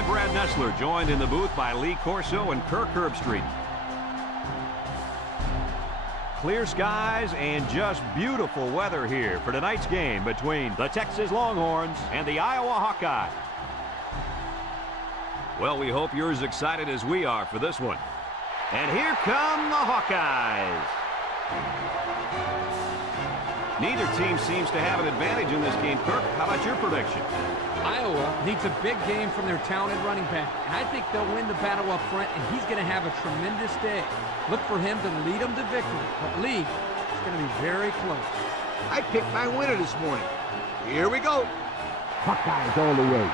I'm Brad Nessler, joined in the booth by Lee Corso and Kirk Herbstreit. Clear skies and just beautiful weather here for tonight's game between the Texas Longhorns and the Iowa Hawkeyes. Well, we hope you're as excited as we are for this one. And here come the Hawkeyes. Neither team seems to have an advantage in this game. Kirk, how about your prediction? Iowa needs a big game from their talented running back. And I think they'll win the battle up front, and he's going to have a tremendous day. Look for him to lead them to victory. But Lee, it's going to be very close. I picked my winner this morning. Here we go. Hawkeyes all the way.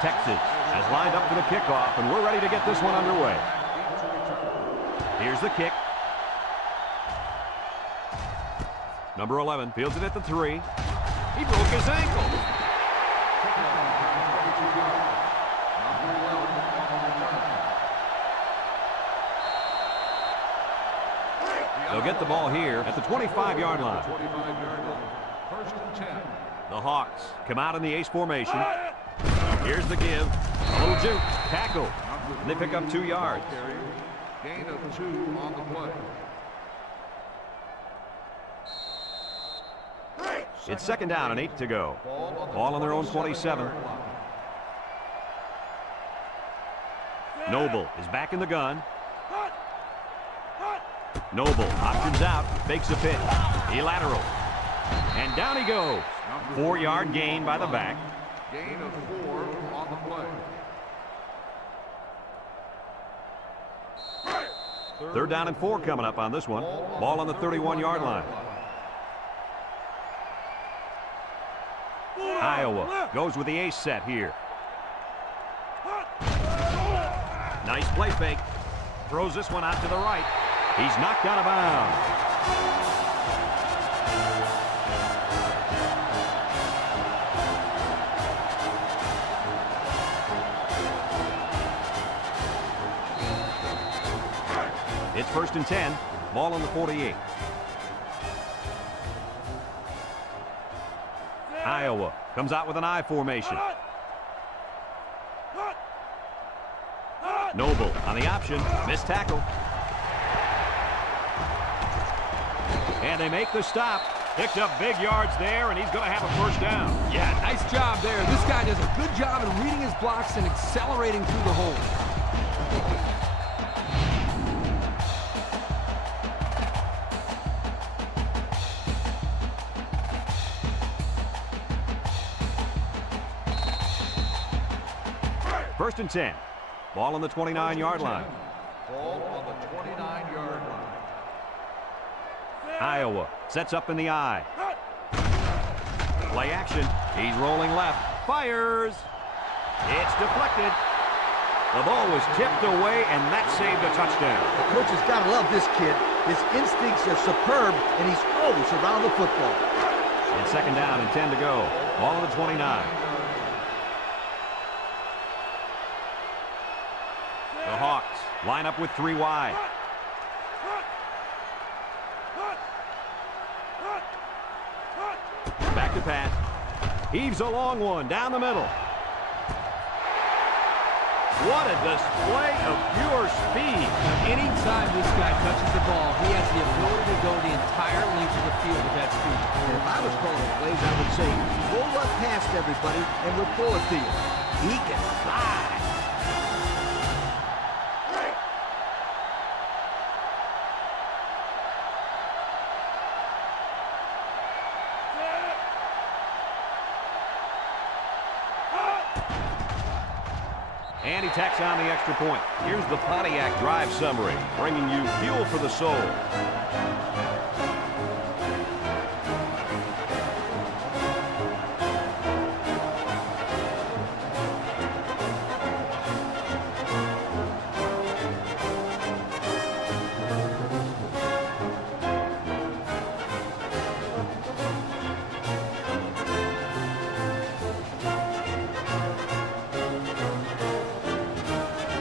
Texas has lined up for the kickoff, and we're ready to get this one underway. Here's the kick. Number 11 fields it at the 3. He broke his ankle. They'll get the ball here at the 25-yard line. First and 10. The Hawks come out in the ace formation. Here's the give. A little juke. Tackle. And they pick up 2 yards. Gain of 2 on the play. It's second down and 8 to go. Ball on their own 27. Noble is back in the gun. Noble options out, fakes a pitch. He lateral. And down he goes. 4-yard gain by the back. Gain of 4 on the play. Third down and 4 coming up on this one. Ball on the 31-yard line. Iowa goes with the ace set here. Nice play fake. Throws this one out to the right. He's knocked out of bounds. It's first and 10. Ball on the 48. Iowa comes out with an I formation. Noble on the option. Missed tackle. And they make the stop. Picked up big yards there, and he's going to have a first down. Yeah, nice job there. This guy does a good job in reading his blocks and accelerating through the hole. First and 10. Ball on the 29-yard line. Ball on the 29-yard line. Iowa sets up in the I. Play action. He's rolling left. Fires. It's deflected. The ball was tipped away, and that saved a touchdown. The coach has got to love this kid. His instincts are superb, and he's always around the football. And second down and 10 to go. Ball on the 29. The Hawks line up with 3 wide. Back to pass. Heaves a long one down the middle. What a display of pure speed. Anytime this guy touches the ball, he has the ability to go the entire length of the field with that speed. And if I was calling plays, I would say, roll up past everybody, and we'll throw it to you. He can fly. And he tacks on the extra point. Here's the Pontiac drive summary, bringing you fuel for the soul.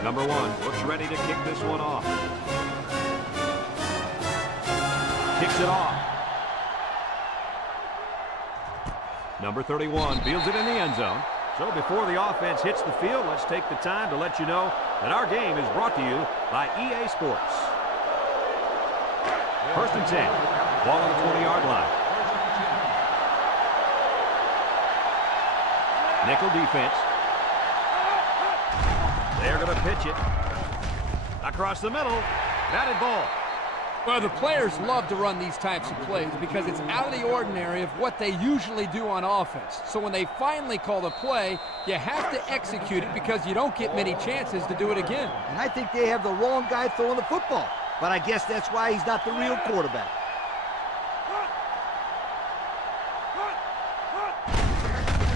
Number 1 looks ready to kick this one off. Kicks it off. Number 31 fields it in the end zone. So before the offense hits the field, let's take the time to let you know that our game is brought to you by EA Sports. First and 10. Ball on the 20-yard line. Nickel defense. They're going to pitch it. Across the middle. Batted ball. Well, the players love to run these types of plays because it's out of the ordinary of what they usually do on offense. So when they finally call the play, you have to execute it because you don't get many chances to do it again. And I think they have the wrong guy throwing the football. But I guess that's why he's not the real quarterback.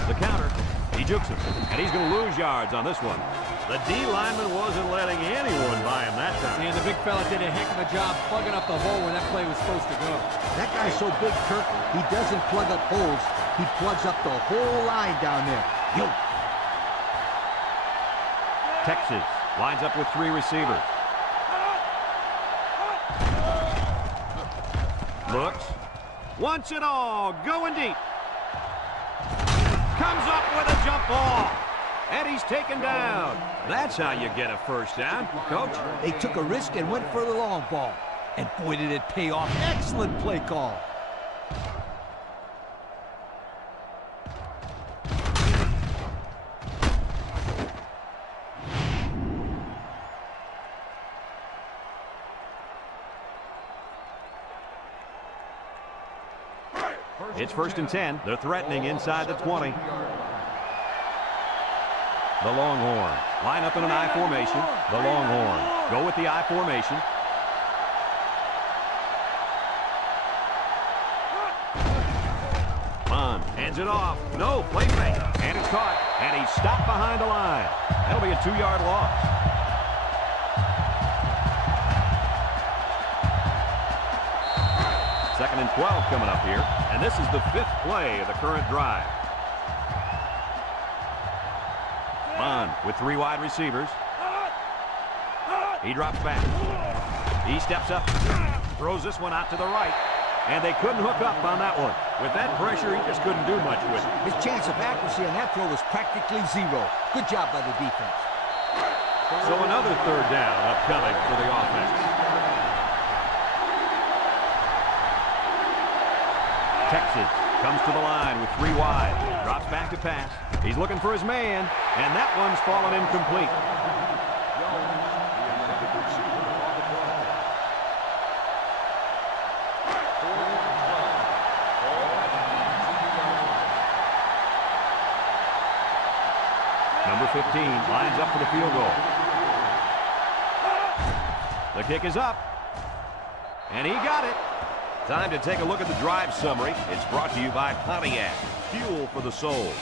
The counter. He jukes him. And he's going to lose yards on this one. The D lineman wasn't letting anyone by him that time. And the big fella did a heck of a job plugging up the hole where that play was supposed to go. That guy's so big, Kirk, he doesn't plug up holes. He plugs up the whole line down there. Yo. Texas lines up with 3 receivers. Looks. Wants it all. Going deep. Comes up with a jump ball. And he's taken down. That's how you get a first down, Coach. They took a risk and went for the long ball. And boy, did it pay off. Excellent play call. It's first and 10. They're threatening inside the 20. The Longhorn line up in an I formation. The Longhorn go with the I formation. Bond hands it off. No, play fake. And it's caught. And he's stopped behind the line. That'll be a 2-yard loss. Second and 12 coming up here. And this is the 5th play of the current drive. Bond with 3 wide receivers. He drops back. He steps up. Throws this one out to the right. And they couldn't hook up on that one. With that pressure, he just couldn't do much with it. His chance of accuracy on that throw was practically 0. Good job by the defense. So another 3rd down upcoming for the offense. Texas comes to the line with 3 wide. Drops back to pass. He's looking for his man, and that one's fallen incomplete. Number 15 lines up for the field goal. The kick is up, and he got it. Time to take a look at the drive summary. It's brought to you by Pontiac. Fuel for the soul.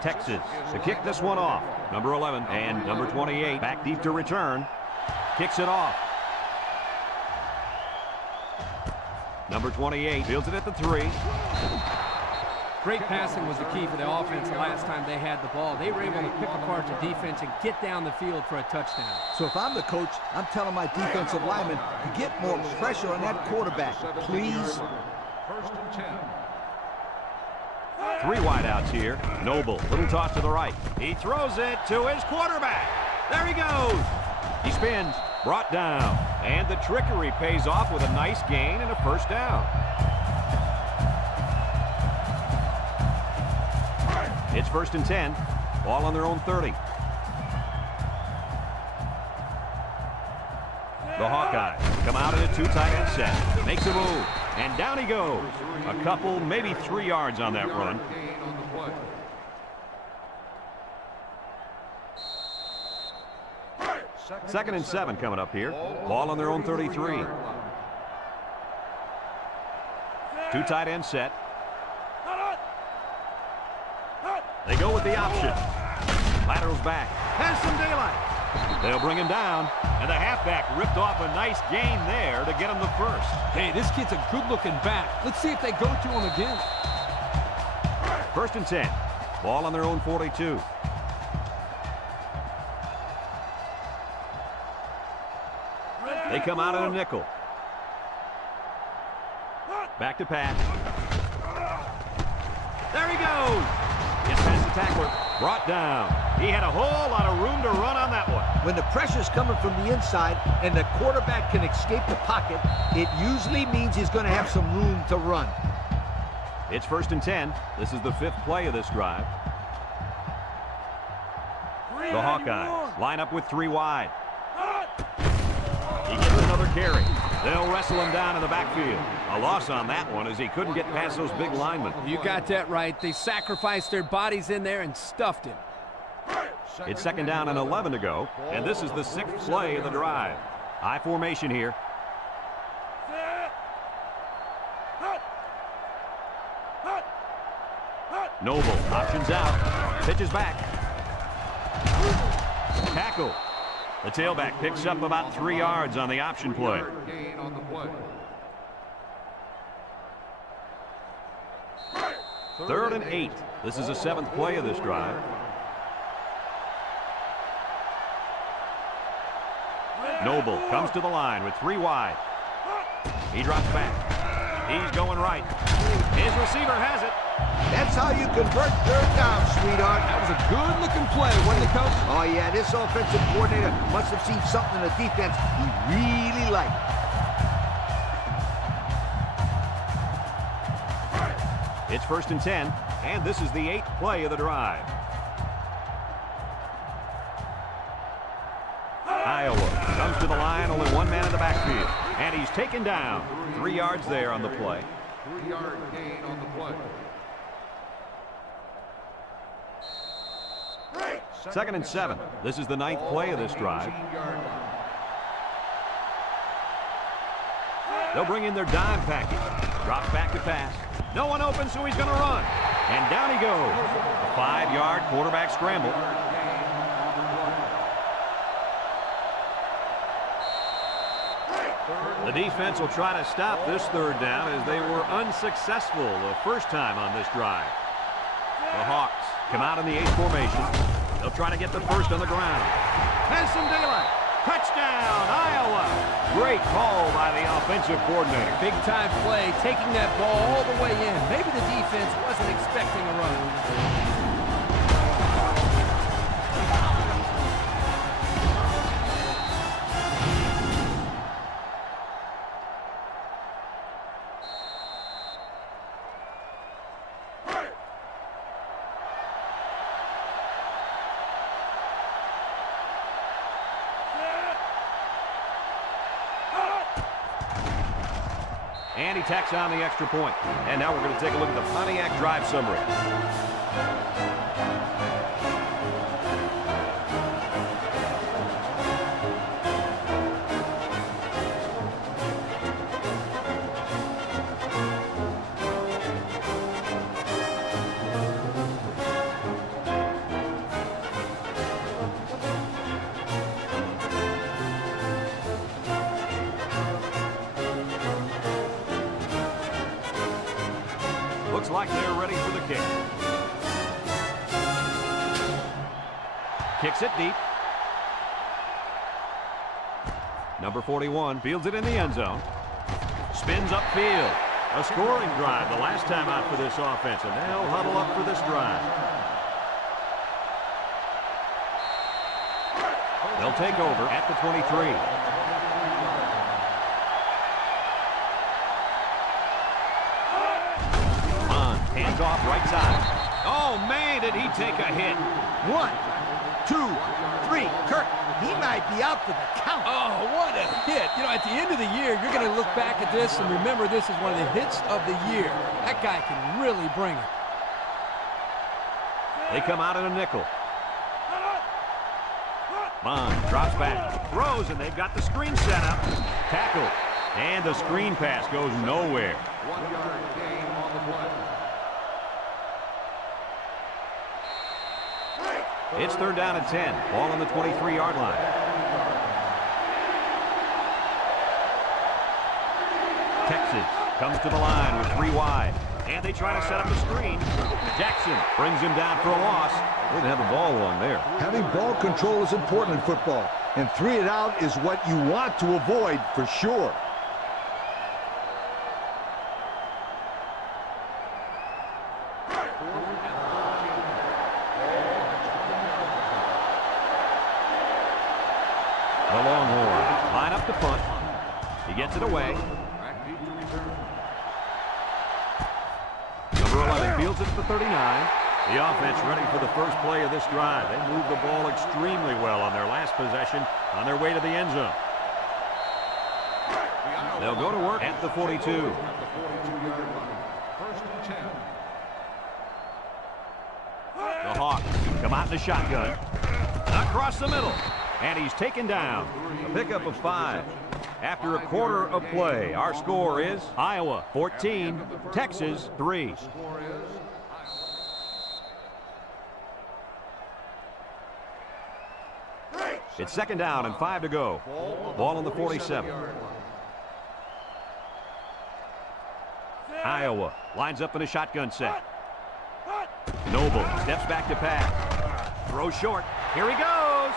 Texas to kick this one off. Number 11 and number 28 back deep to return. Kicks it off. Number 28 fields it at the 3. Great passing was the key for the offense the last time they had the ball. They were able to pick apart the defense and get down the field for a touchdown. So if I'm the coach, I'm telling my defensive linemen to get more pressure on that quarterback, please. First and 10. 3 wideouts here. Noble, little toss to the right. He throws it to his quarterback. There he goes. He spins, brought down. And the trickery pays off with a nice gain and a first down. It's 1st and 10. Ball on their own 30. The Hawkeyes come out in a 2 tight end set. Makes a move. And down he goes. A couple, maybe 3 yards on that run. Gain on the play. 2nd and 7 coming up here. Ball on their own 33. 2 tight end set. They go with the option. Laterals back. Has some daylight. They'll bring him down. And the halfback ripped off a nice gain there to get him the first. Hey, this kid's a good-looking back. Let's see if they go to him again. 1st and 10. Ball on their own 42. They come out in a nickel. Back to pass. There he goes. Gets past the tackler. Brought down. He had a whole lot of room to run on that one. When the pressure's coming from the inside and the quarterback can escape the pocket, it usually means he's going to have some room to run. It's 1st and 10. This is the 5th play of this drive. The Hawkeyes line up with 3 wide. He gets another carry. They'll wrestle him down in the backfield. A loss on that one as he couldn't get past those big linemen. You got that right. They sacrificed their bodies in there and stuffed him. It's 2nd down and 11 to go, and this is the 6th play of the drive. High formation here. Noble options out, pitches back. Tackle. The tailback picks up about 3 yards on the option play. Gain on the play. 3rd and 8. This is the 7th play of this drive. Noble comes to the line with 3 wide. He drops back. He's going right. His receiver has it. That's how you convert 3rd down, sweetheart. That was a good-looking play, wasn't it, Coach? Oh, yeah, this offensive coordinator must have seen something in the defense he really liked. It's 1st and 10, and this is the 8th play of the drive. Iowa comes to the line, only 1 man in the backfield, and he's taken down. 3 yards there on the play. 3-yard gain on the play. 2nd and 7. This is the 9th play of this drive. 18-yard line. They'll bring in their dime package. Drops back to pass. No one open, so he's going to run. And down he goes. A 5-yard quarterback scramble. The defense will try to stop this 3rd down as they were unsuccessful the first time on this drive. The Hawks come out in the 8 formation. They'll try to get the first on the ground. Has some daylight. Touchdown, Iowa. Great call by the offensive coordinator. Big-time play, taking that ball all the way in. Maybe the defense wasn't expecting a run. And he tacks on the extra point. And now we're going to take a look at the Pontiac drive summary. Looks like they're ready for the kick. Kicks it deep. Number 41 fields it in the end zone. Spins upfield. A scoring drive the last time out for this offense, and they'll huddle up for this drive. They'll take over at the 23. off right side. Oh, man, did he take a hit. 1, 2, 3. Kirk, he might be out for the count. Oh, what a hit. You know, at the end of the year, you're going to look back at this and remember this is one of the hits of the year. That guy can really bring it. They come out in a nickel. Bond drops back, throws, and they've got the screen set up. Tackle, and the screen pass goes nowhere. 1 yard gain on the play. It's third down and 10. Ball on the 23-yard line. Texas comes to the line with 3 wide. And they try to set up the screen. Jackson brings him down for a loss. They didn't have the ball long there. Having ball control is important in football, and 3 and out is what you want to avoid for sure. The Longhorn line up the punt. He gets it away. Back deep to return. Number 11 fields it at the 39. The offense ready for the first play of this drive. They moved the ball extremely well on their last possession on their way to the end zone. They'll go to work at the 42. At the 42-yard line. First and 10. The Hawks come out in the shotgun. Across the middle. And he's taken down. A pickup of 5. After a quarter of play, our score is Iowa 14, Texas 3. Score is It's second down and 5 to go. Ball on the 47. Iowa lines up in a shotgun set. Noble steps back to pass. Throws short. Here he goes.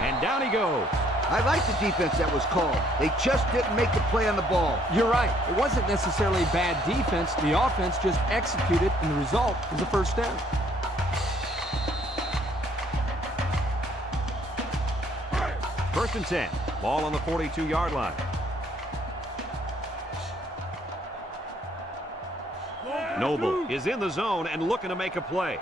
And down he goes. I like the defense that was called. They just didn't make the play on the ball. You're right. It wasn't necessarily bad defense. The offense just executed, and the result was a first down. First and 10. Ball on the 42-yard line. Noble is in the zone and looking to make a play.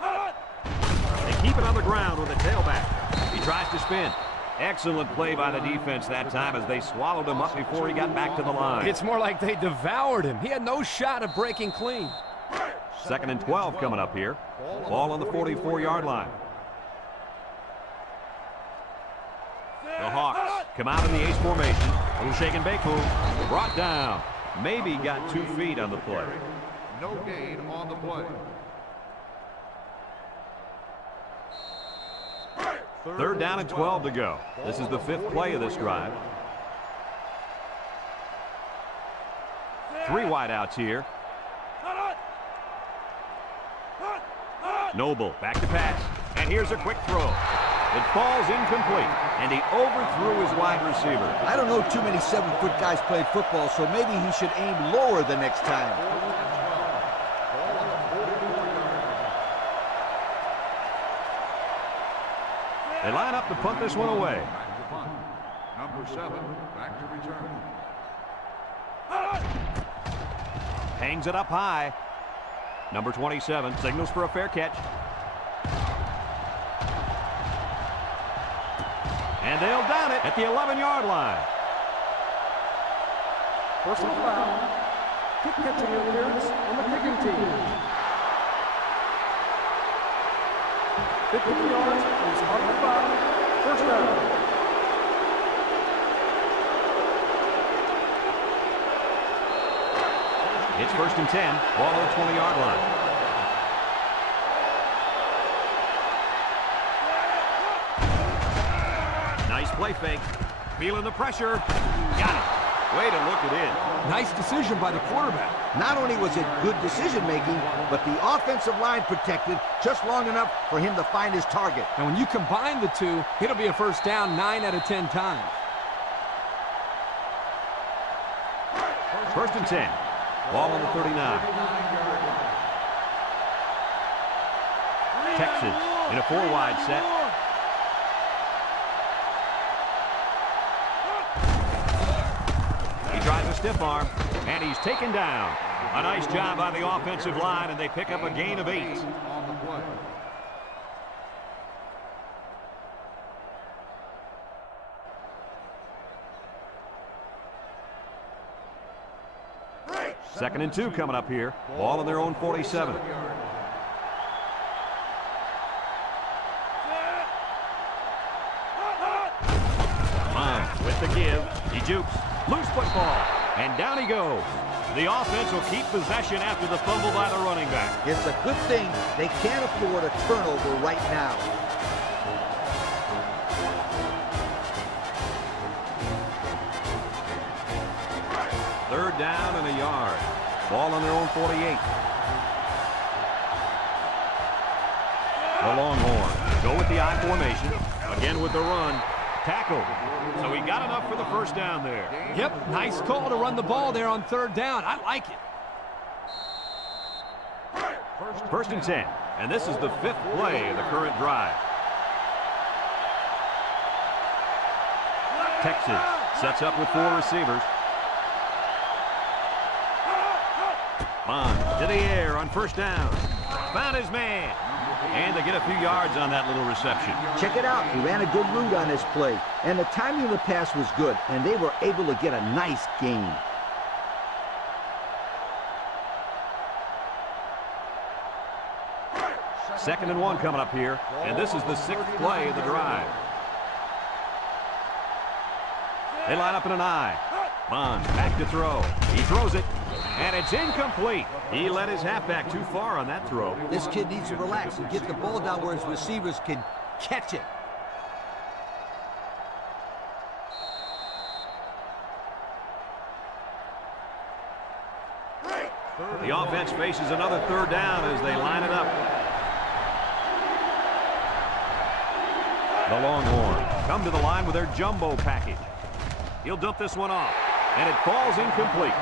They keep it on the ground with a tailback. He tries to spin. Excellent play by the defense that time as they swallowed him up before he got back to the line. It's more like they devoured him. He had no shot of breaking clean. Second and 12 coming up here. Ball on the 44-yard line. The Hawks come out in the ace formation. Little shake and bake move. Brought down. Maybe got 2 feet on the play. no gain on the play. Third down and 12 to go. This is the 5th play of this drive. 3 wideouts here. Noble back to pass. And here's a quick throw. It falls incomplete, and he overthrew his wide receiver. I don't know too many 7-foot guys playing football, so maybe he should aim lower the next time. They line up to punt this one away. Number 7, back to return. Hangs it up high. Number 27 signals for a fair catch. And they'll down it at the 11-yard line. Personal foul. Kick catching interference on the kicking team. 15 yards from the start of the foul. First down. It's 1st and 10. Ball on the 20-yard line. Nice play fake. Feeling the pressure. Got it. Way to look it in. Nice decision by the quarterback. Not only was it good decision-making, but the offensive line protected just long enough for him to find his target. And when you combine the two, it'll be a first down 9 out of 10 times. 1st and 10. Ball on the 39. Texas in a 4-wide set. He tries a stiff arm, and he's taken down. A nice job by the offensive line, and they pick up a gain of 8. On the play. Second and 2 coming up here. Ball on their own 47. With the give, he jukes, loose football, and down he goes. The offense will keep possession after the fumble by the running back. It's a good thing they can't afford a turnover right now. Third down and a yard. Ball on their own 48. The Longhorns go with the I formation. Again with the run. Tackle. So he got enough for the first down there. Yep, nice call to run the ball there on third down. I like it. First and 10. And this is the 5th play of the current drive. Texas sets up with 4 receivers. Bond to the air on first down. Found his man. And they get a few yards on that little reception. Check it out. He ran a good route on this play. And the timing of the pass was good. And they were able to get a nice gain. Second and 1 coming up here. And this is the 6th play of the drive. They line up in an I. Bond back to throw. He throws it. And it's incomplete. He let his halfback too far on that throw. This kid needs to relax and get the ball down where his receivers can catch it. The offense faces another third down as they line it up. The Longhorns come to the line with their jumbo package. He'll dump this one off, and it falls incomplete.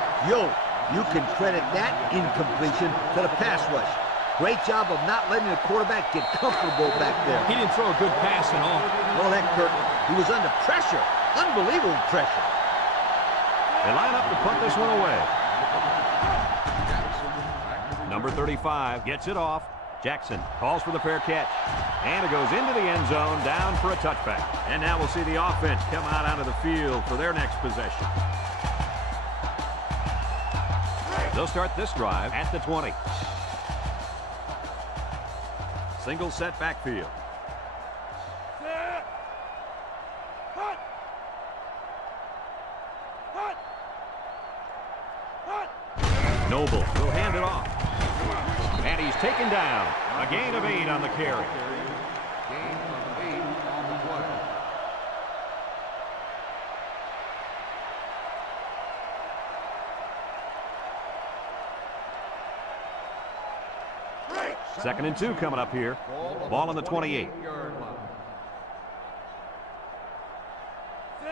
You can credit that incompletion to the pass rush. Great job of not letting the quarterback get comfortable back there. He didn't throw a good pass at all. Oh, that Kirk. He was under pressure. Unbelievable pressure. They line up to punt this one away. Number 35 gets it off. Jackson calls for the fair catch. And it goes into the end zone, down for a touchback. And now we'll see the offense come out onto the field for their next possession. They'll start this drive at the 20. Single set backfield. Noble will hand it off. And he's taken down. A gain of 8 on the carry. Gain of 8 on the play. Second and 2 coming up here. Ball on the 28.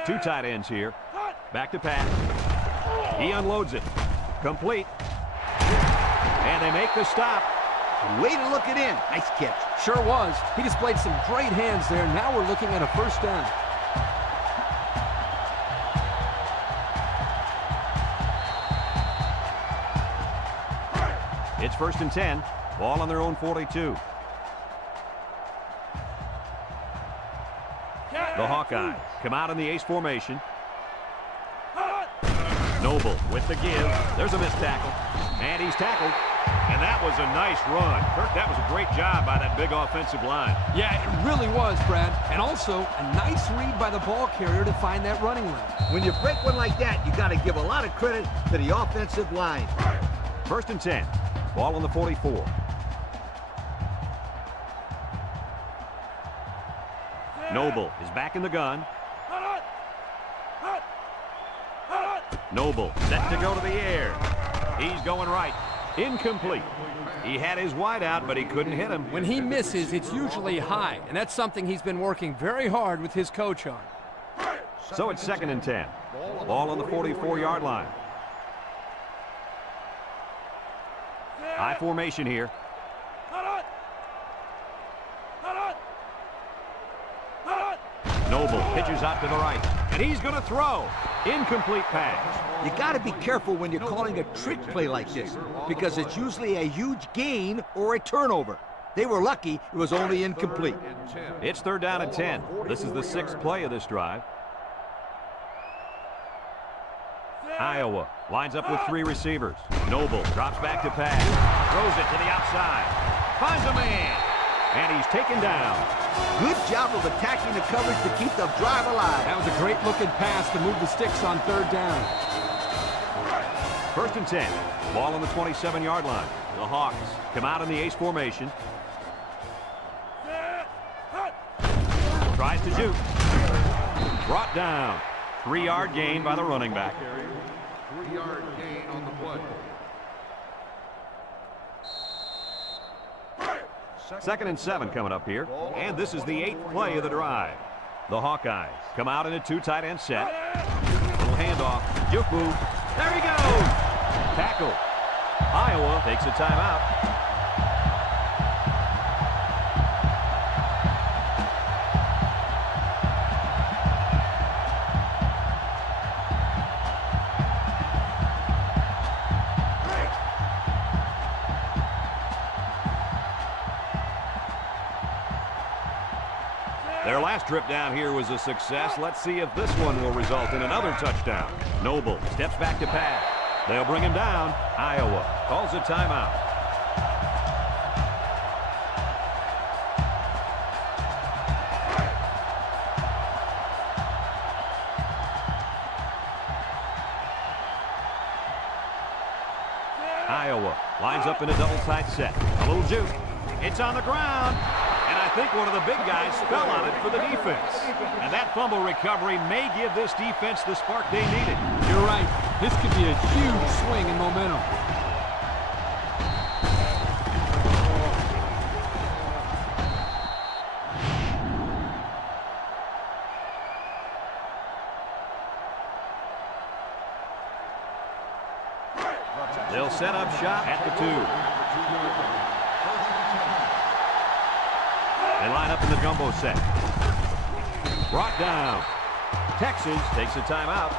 2 tight ends here. Back to pass. He unloads it. Complete. And they make the stop. Way to look it in. Nice catch. Sure was. He displayed some great hands there. Now we're looking at a first down. It's first and 10. Ball on their own 42. The Hawkeyes come out in the ace formation. Noble with the give. There's a missed tackle. And he's tackled. And that was a nice run. Kirk, that was a great job by that big offensive line. Yeah, it really was, Brad. And also, a nice read by the ball carrier to find that running lane. When you break one like that, you got to give a lot of credit to the offensive line. First and 10. Ball on the 44. Noble is back in the gun. Noble set to go to the air. He's going right. Incomplete. He had his wide out, but he couldn't hit him. When he misses, it's usually high, and that's something he's been working very hard with his coach on. So it's second and 10. Ball on the 44-yard line. High formation here. Noble pitches out to the right, and he's going to throw. Incomplete pass. You got to be careful when you're calling a trick play like this, because it's usually a huge gain or a turnover. They were lucky it was only incomplete. It's 3rd down and 10. This is the 6th play of this drive. Iowa lines up with 3 receivers. Noble drops back to pass. Throws it to the outside. Finds a man. And he's taken down. Good job of attacking the coverage to keep the drive alive. That was a great looking pass to move the sticks on 3rd down. 1st and 10. Ball on the 27-yard line. The Hawks come out in the ace formation. Tries to juke. Brought down. 3-yard gain by the running back. 3-yard gain on the play. 2nd and 7 coming up here. And this is the 8th play of the drive. The Hawkeyes come out in a 2 tight end set. Little handoff. Juke move. There he goes. Tackle. Iowa takes a timeout. Their last trip down here was a success. Let's see if this one will result in another touchdown. Noble steps back to pass. They'll bring him down. Iowa calls a timeout. Iowa lines up in a double tight set. A little juke. It's on the ground. And I think one of the big guys fell on it for the defense. And that fumble recovery may give this defense the spark they needed. You're right. This could be a huge swing in momentum. They'll set up shop at the 2. They line up in the jumbo set. Brought down. Texas takes a timeout.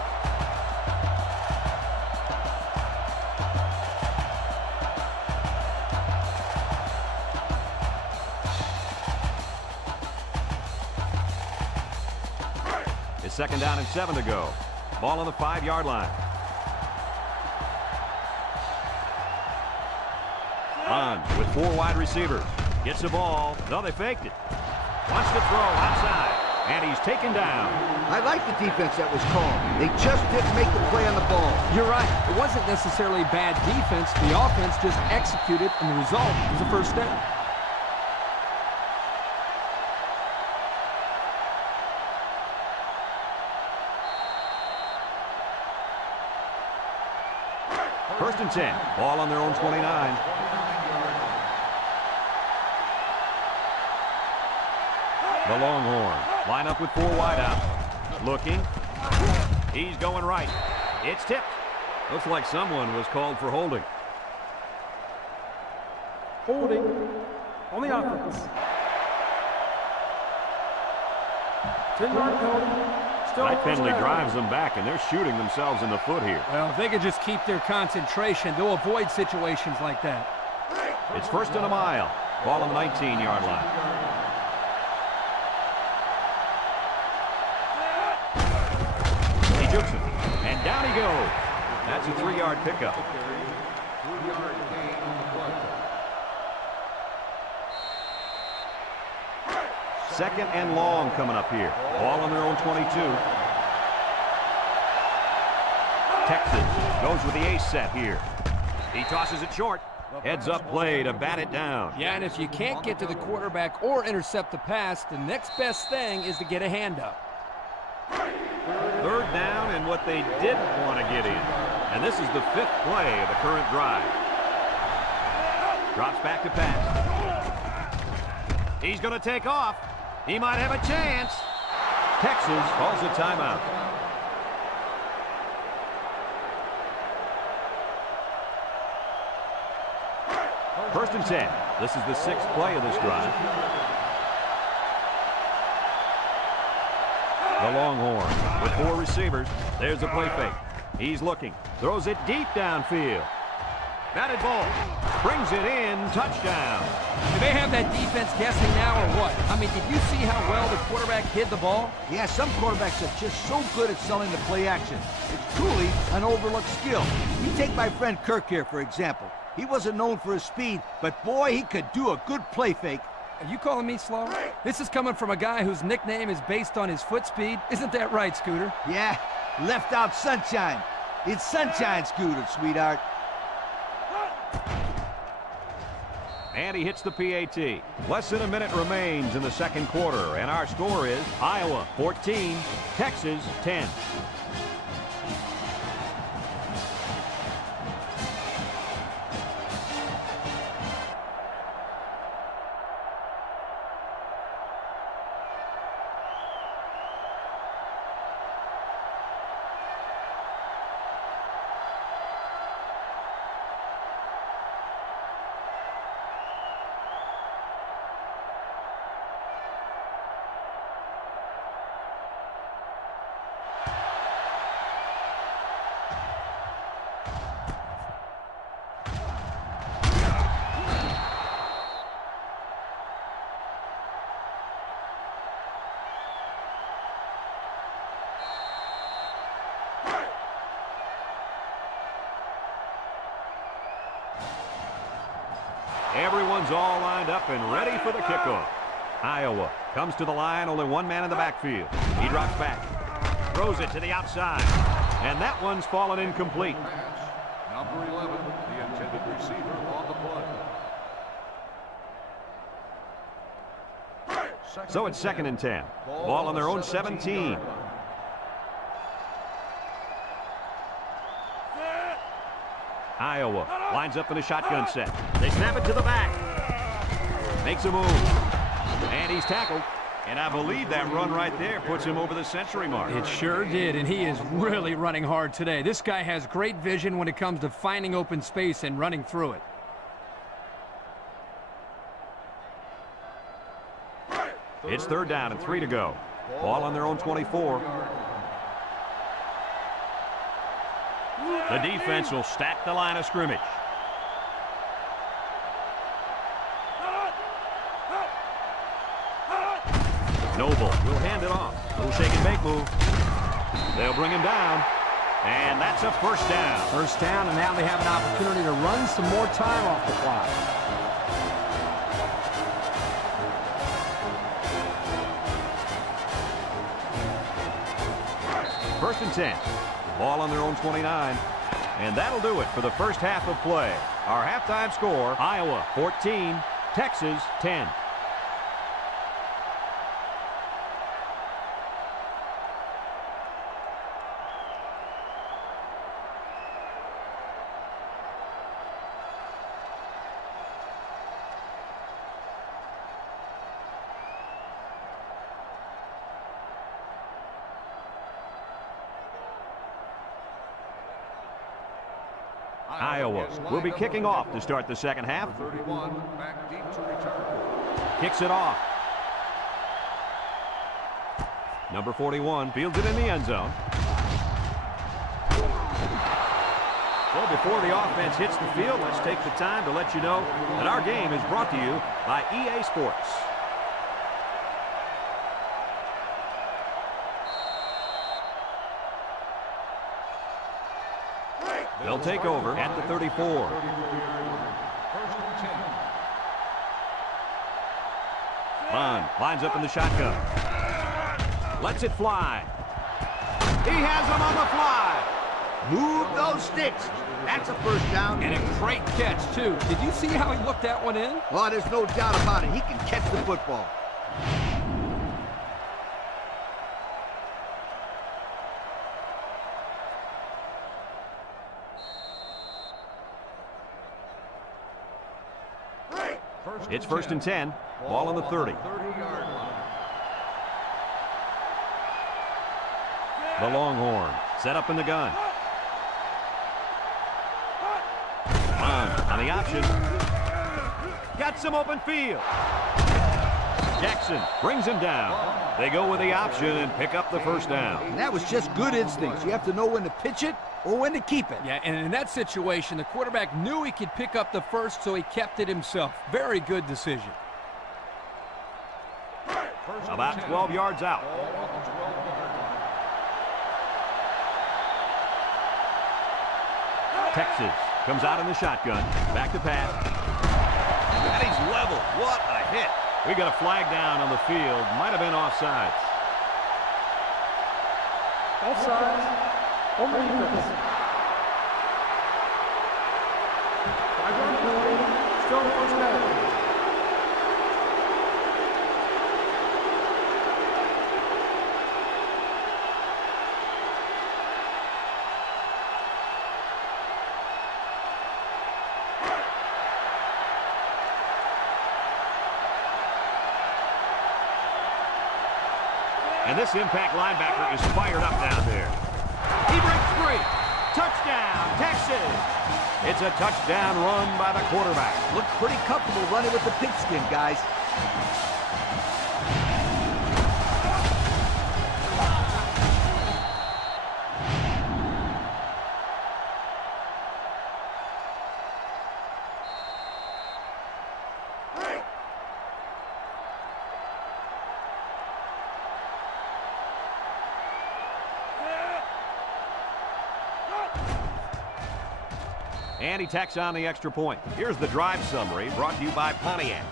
It's 2nd down and 7 to go. Ball on the 5-yard line. On with 4 wide receivers. Gets the ball. No, they faked it. Wants to throw outside. And he's taken down. I like the defense that was called. They just didn't make the play on the ball. You're right. It wasn't necessarily bad defense. The offense just executed, and the result was a 1st down. First and 10. Ball on their own 29. The Longhorns line up with 4 wideouts. Looking. He's going right. It's tipped. Looks like someone was called for holding. Holding on the offense. 10-yard penalty. Still That penalty first down. drives them back, and they're shooting themselves in the foot here. Well, if they could just keep their concentration, they'll avoid situations like that. It's 1st and a mile. Ball on the 19-yard line. He jukes him, and down he goes. That's a 3-yard pickup. 3-yard gain on the play. 2nd and long coming up here. Ball on their own 22. Texas goes with the ace set here. He tosses it short. Heads up play to bat it down. Yeah, and if you can't get to the quarterback or intercept the pass, the next best thing is to get a hand up. 3rd down and what they didn't want to get in. And this is the 5th play of the current drive. Drops back to pass. He's going to take off. He might have a chance. Texas calls a timeout. First and 10. This is the 6th play of this drive. The Longhorn with 4 receivers. There's a play fake. He's looking. Throws it deep downfield. Batted ball. Brings it in. Touchdown. Do they have that defense guessing now or what? I mean, did you see how well the quarterback hid the ball? Yeah, some quarterbacks are just so good at selling the play action. It's truly an overlooked skill. You take my friend Kirk here, for example. He wasn't known for his speed, but boy, he could do a good play fake. Are you calling me slow? This is coming from a guy whose nickname is based on his foot speed. Isn't that right, Scooter? Yeah, left out sunshine. It's sunshine, Scooter, sweetheart. And he hits the PAT. Less than a minute remains in the second quarter, and our score is Iowa 14, Texas 10. Everyone's all lined up and ready for the kickoff. Iowa comes to the line, only 1 man in the backfield. He drops back, throws it to the outside, and that one's fallen incomplete. Number 11, the intended receiver on the play. So it's 2nd and 10. Ball on their own 17. Iowa lines up in a shotgun set. They snap it to the back. Makes a move. And he's tackled. And I believe that run right there puts him over the century mark. It sure did, and he is really running hard today. This guy has great vision when it comes to finding open space and running through it. It's 3rd down and 3 to go. Ball on their own 24. The defense will stack the line of scrimmage. Noble will hand it off. Little shake and bake move. They'll bring him down. And that's a 1st down. 1st down, and now they have an opportunity to run some more time off the clock. 1st and 10. Ball on their own 29. And that'll do it for the first half of play. Our halftime score, Iowa 14, Texas 10. Iowa will be kicking off to start the second half. 31, back deep to return. Kicks it off. Number 41 fields it in the end zone. Well, before the offense hits the field, let's take the time to let you know that our game is brought to you by EA Sports. They'll take over at the 34. 1st and 10. Bond lines up in the shotgun. Lets it fly. He has him on the fly. Move those sticks. That's a 1st down. And a great catch, too. Did you see how he looked that one in? Oh, there's no doubt about it. He can catch the football. It's 1st and 10. Ball on the 30. 30-yard line. The Longhorn set up in the gun. On the option. Got some open field. Jackson brings him down. They go with the option and pick up the first down. And that was just good instincts. You have to know when to pitch it or when to keep it. Yeah, and in that situation, the quarterback knew he could pick up the first, so he kept it himself. Very good decision. About 12 yards out. Texas comes out in the shotgun. Back to pass. And he's level. What a hit. We got a flag down on the field. Might have been offsides. Offsides. On the defense. 5-yard penalty. Still first down. And this impact linebacker is fired up down there. He breaks free. Touchdown, Texas. It's a touchdown run by the quarterback. Looked pretty comfortable running with the pigskin, guys. And he tacks on the extra point. Here's the drive summary brought to you by Pontiac.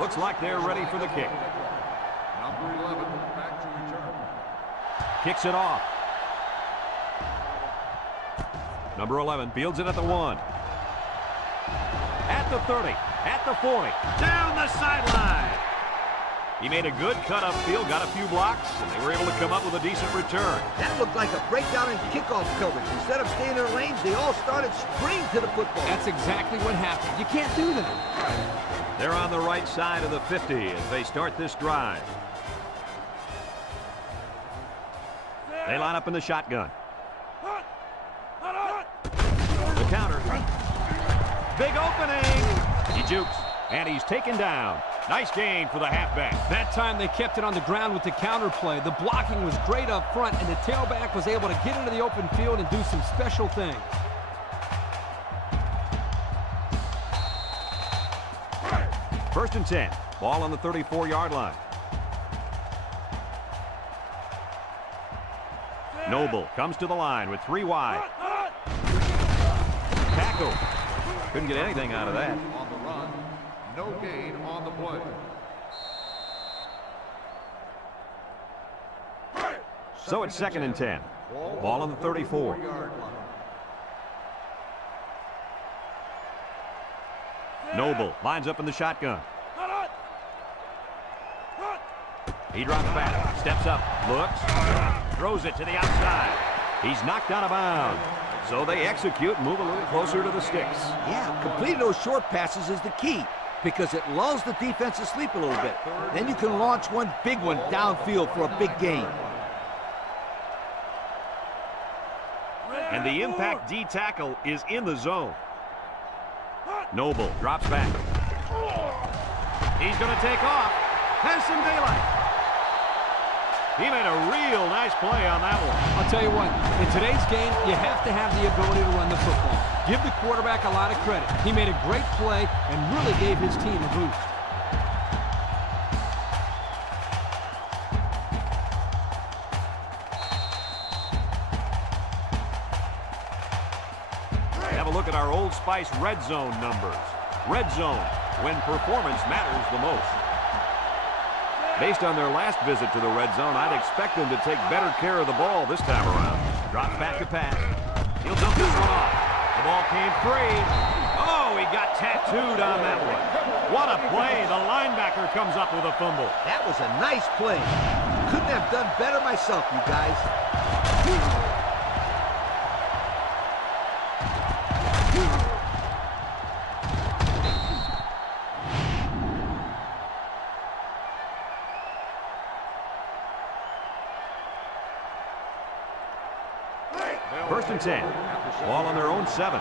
Looks like they're ready for the kick. Number 11, back to return. Kicks it off. Number 11 fields it at the 1. At the 30. At the 40. Down the sideline. He made a good cut upfield, got a few blocks, and they were able to come up with a decent return. That looked like a breakdown in kickoff coverage. Instead of staying in their lanes, they all started sprinting to the football. That's exactly what happened. You can't do that. They're on the right side of the 50 as they start this drive. They line up in the shotgun. The counter. Big opening. He jukes, and he's taken down. Nice gain for the halfback. That time they kept it on the ground with the counter play. The blocking was great up front, and the tailback was able to get into the open field and do some special things. First and 10. Ball on the 34-yard line. Noble comes to the line with 3 wide. Tackle. Couldn't get anything out of that. On the run, no gain on the play. So it's second and 10. Ball on the 34. Noble lines up in the shotgun. He drops back, steps up, looks, throws it to the outside. He's knocked out of bounds. So they execute and move a little closer to the sticks. Yeah, completing those short passes is the key because it lulls the defense to sleep a little bit. Then you can launch one big one downfield for a big gain. And the impact D tackle is in the zone. Noble drops back. He's going to take off. Has some daylight. He made a real nice play on that one. I'll tell you what, in today's game, you have to have the ability to run the football. Give the quarterback a lot of credit. He made a great play and really gave his team a boost. Have a look at our Old Spice red zone numbers. Red zone, when performance matters the most. Based on their last visit to the red zone, I'd expect them to take better care of the ball this time around. Drops back to pass. He'll dump this one off. The ball came free. Oh, he got tattooed on that one. What a play. The linebacker comes up with a fumble. That was a nice play. couldn't have done better myself, you guys. First and 10. Ball on their own 7.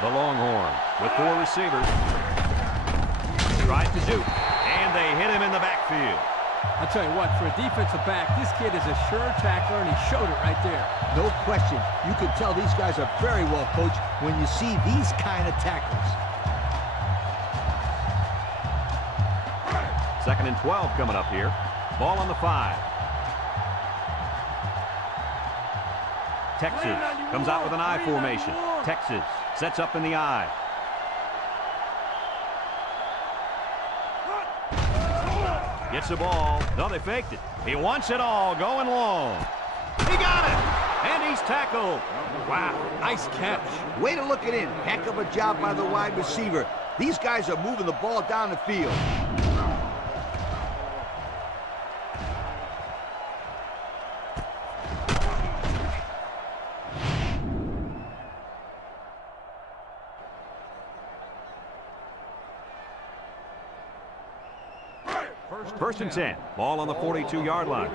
The Longhorns with 4 receivers. Tries to shoot, and they hit him in the backfield. I'll tell you what, for a defensive back, this kid is a sure tackler, and he showed it right there. No question. You can tell these guys are very well coached when you see these kind of tackles. Second and 12 coming up here. Ball on the 5. Texas comes out with an I formation. Texas sets up in the I. Gets the ball. No, they faked it. He wants it all going long. He got it! And he's tackled. Wow, nice catch. Way to look it in. Heck of a job by the wide receiver. These guys are moving the ball down the field. First and 10. Ball on the 42-yard line.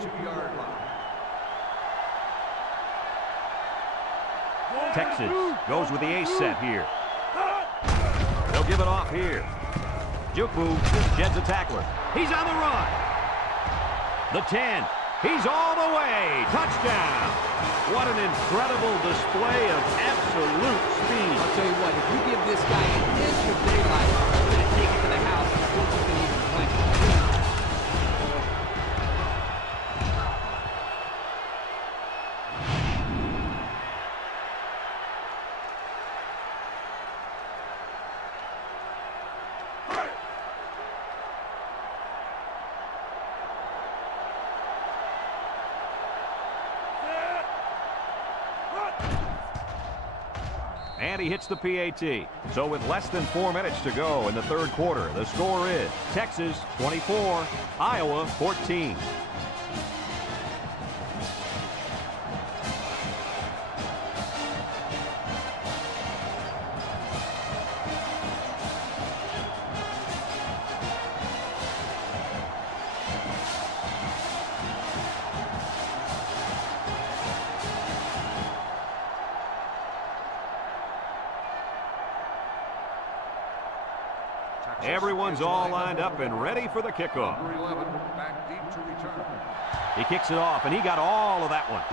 Texas goes with the ace set here. They'll give it off here. Juku sheds a tackler. He's on the run. The 10. He's all the way. Touchdown. What an incredible display of absolute speed. I'll tell you what, if you give this guy an inch of daylight, he's going to take it to the house before he can even blink. And he hits the PAT. So with less than 4 minutes to go in the third quarter, the score is Texas 24, Iowa 14. Everyone's all lined up and ready for the kickoff. Number 11, back deep to return. He kicks it off, and he got all of that one.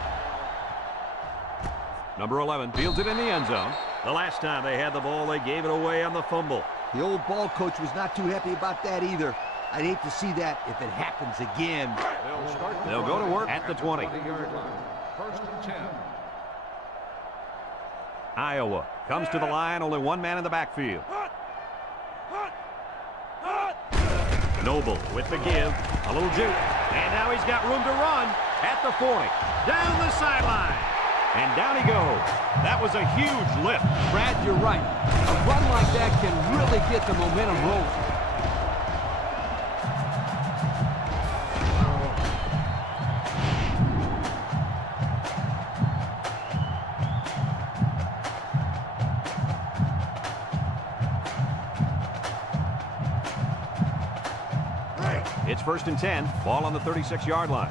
Number 11 fields it in the end zone. The last time they had the ball, they gave it away on the fumble. The old ball coach was not too happy about that either. I'd hate to see that if it happens again. They'll go to work at the 20. 20-yard line. First and 10. Iowa comes to the line, only one man in the backfield. Noble with the give, a little juke, and now he's got room to run at the 40, down the sideline, and down he goes. That was a huge lift. Brad, you're right. A run like that can really get the momentum rolling. It's first and 10, ball on the 36-yard line.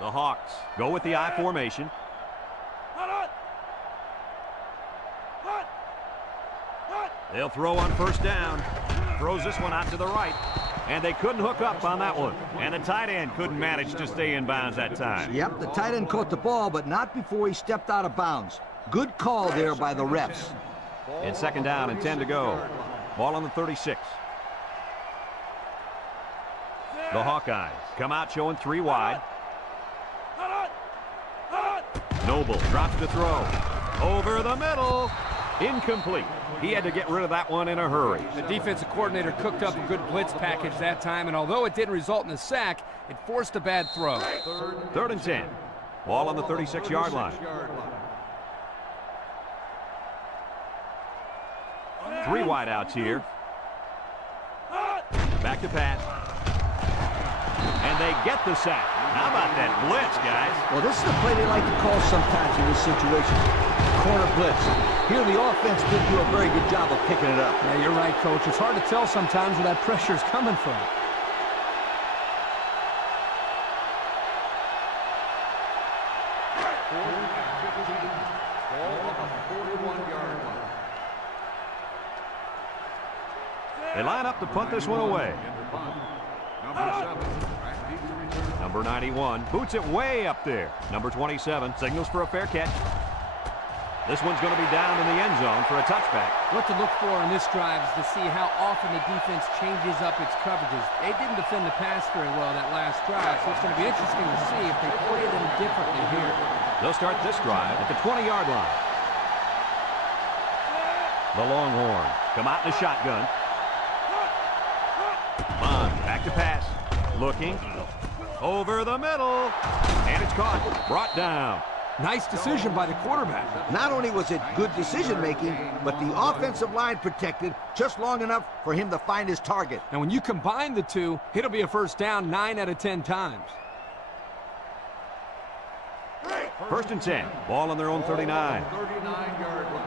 The Hawks go with the I formation. They'll throw on first down. Throws this one out to the right. And they couldn't hook up on that one. And the tight end couldn't manage to stay in bounds that time. Yep, the tight end caught the ball, but not before he stepped out of bounds. Good call there by the refs. It's second down and 10 to go. Ball on the 36. The Hawkeyes come out showing 3 wide. Noble drops to throw. Over the middle. Incomplete. He had to get rid of that one in a hurry. The defensive coordinator cooked up a good blitz package that time, and although it didn't result in a sack, it forced a bad throw. Third and 10. Ball on the 36-yard line. 3 wideouts here. Back to pass. And they get the sack. How about that blitz, guys? Well, this is the play they like to call sometimes in this situation. Corner blitz. Here, the offense didn't do a very good job of picking it up. Yeah, you're right, Coach. It's hard to tell sometimes where that pressure is coming from. They line up to punt this one away. Number 91 boots it way up there. Number 27 signals for a fair catch. This one's going to be down in the end zone for a touchback. What to look for in this drive is to see how often the defense changes up its coverages. They didn't defend the pass very well that last drive, so it's going to be interesting to see if they play them differently here. They'll start this drive at the 20-yard line. The Longhorn come out in the shotgun. Bond back to pass. Looking. Over the middle. And it's caught. Brought down. Nice decision by the quarterback. Not only was it good decision-making, but the offensive line protected just long enough for him to find his target. And when you combine the two, it'll be a first down 9 out of 10 times. First and 10. Ball on their own 39. 39-yard line.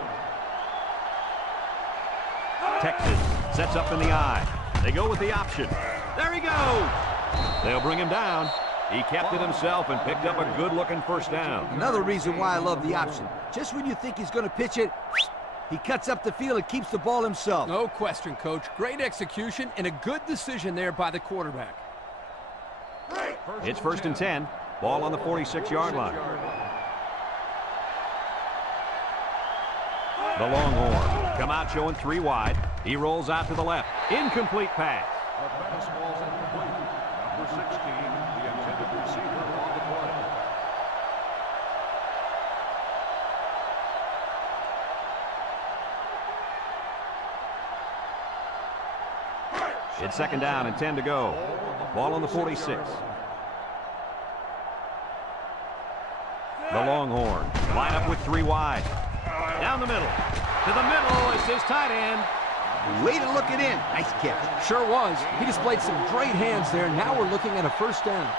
Texas sets up in the eye. They go with the option. There he goes. They'll bring him down. He kept it himself and picked up a good-looking first down. Another reason why I love the option. Just when you think he's going to pitch it, he cuts up the field and keeps the ball himself. No question, Coach. Great execution and a good decision there by the quarterback. It's first and 10. Ball on the 46-yard line. The Longhorn come out showing 3 wide. He rolls out to the left. Incomplete pass. The pass ball's incomplete. Number 16, the intended receiver on the play. It's second down and 10 to go. Ball on the 46. The Longhorn line up with 3 wide. Down the middle. To the middle is his tight end. Way to look it in. Nice catch. Sure was. He displayed some great hands there. Now we're looking at a first down.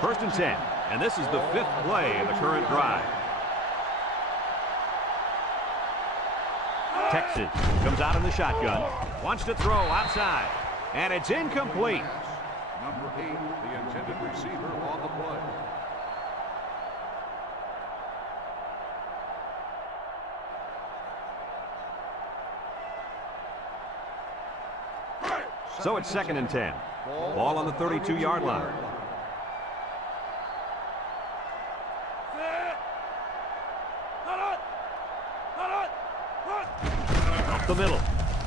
First and 10. And this is the 5th play of the current drive. Texas comes out in the shotgun. Wants to throw outside. And it's incomplete. Number 8, the intended receiver on the play. So it's second and 10. Ball on the 32-yard line. Up the middle.